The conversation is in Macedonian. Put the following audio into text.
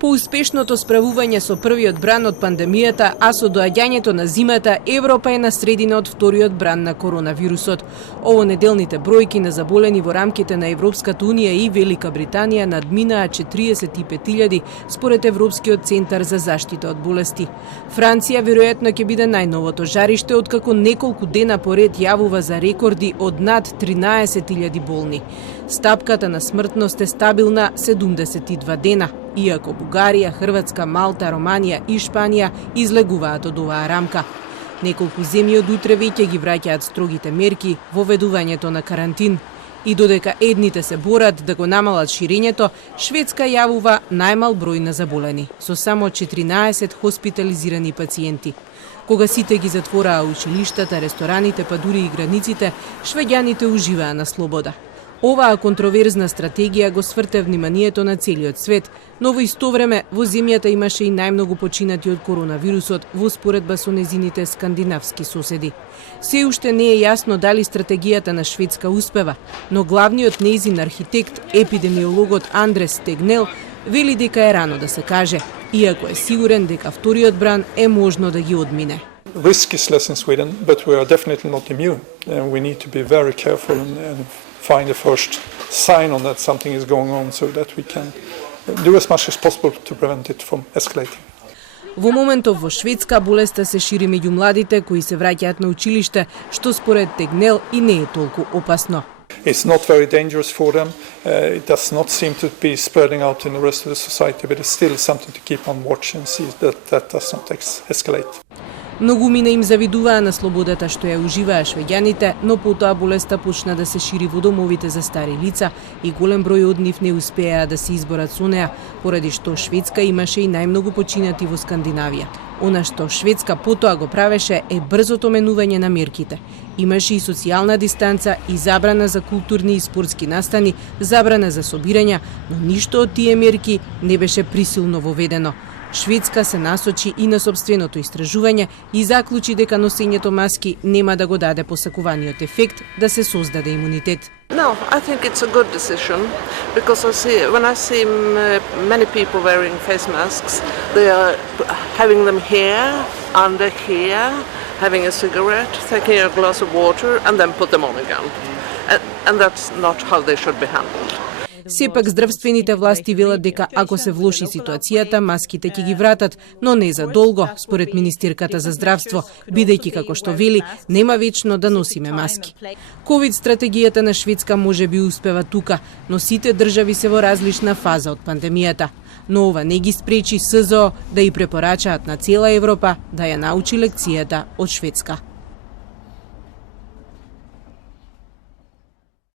По успешното справување со првиот бран од пандемијата, а со доаѓањето на зимата, Европа е на средина од вториот бран на коронавирусот. Овонеделните бројки на заболени во рамките на Европската унија и Велика Британија надминаа 45.000 според Европскиот центар за заштита од болести. Франција веројатно ќе биде најновото жариште, откако неколку дена поред јавува за рекорди од над 13.000 болни. Стапката на смртност е стабилна 72 дена, иако Бугарија, Хрватска, Малта, Романија и Шпанија излегуваат од оваа рамка. Неколку земји од утре веќе ги враќаат строгите мерки во ведувањето на карантин. И додека едните се борат да го намалат ширењето, Шведска јавува најмал број на заболени, со само 14 хоспитализирани пациенти. Кога сите ги затвораа училиштата, рестораните, па дури и границите, швеѓаните уживаа на слобода. Оваа контроверзна стратегија го сврте вниманието на целиот свет, но во исто време во земјата имаше и најмногу починати од коронавирусот во споредба со незините скандинавски соседи. Се уште не е јасно дали стратегијата на Шведска успева, но главниот нејзин архитект, епидемиологот Андрес Тегнел, вели дека е рано да се каже, иако е сигурен дека вториот бран е можно да ги одмине. Risk is less in Sweden, but we are definitely not immune. And we need to be very careful and find the first sign on that something is going on so that we can do as much as possible to prevent it from escalating. Во моментов во Шведска болеста се шири меѓу младите кои се враќаат на училиште, што според Тегнел и не е толку опасно. It's not very dangerous for them. It does not seem to be spreading out in the rest of the society, but it's still something to keep on watch and see that does not escalate. Многумина им завидуваа на слободата што ја уживаа швеѓаните, но потоа болеста почна да се шири во домовите за стари лица и голем број од нив не успеаа да се изборат со неа, поради што Шведска имаше и најмногу починати во Скандинавија. Она што Шведска потоа го правеше е брзото менување на мерките. Имаше и социјална дистанца и забрана за културни и спортски настани, забрана за собирања, но ништо од тие мерки не беше присилно воведено. Шведска се насочи и на собственото истражување и заклучи дека носењето маски нема да го даде посакуваниот ефект да се создаде имунитет. No, I think it's a good decision because when I see many people wearing face masks, they are having them here, under here, having a cigarette, taking a glass of water and then put them on again. And that's not how they should be handled. Сепак здравствените власти велат дека ако се влоши ситуацијата, маските ќе ги вратат, но не за долго, според министерката за здравство, бидејќи како што вели, нема вечно да носиме маски. Ковид стратегијата на Шведска може би успева тука, но сите држави се во различна фаза од пандемијата. Но ова не ги спречи СЗО да и препорачаат на цела Европа да ја научи лекцијата од Шведска.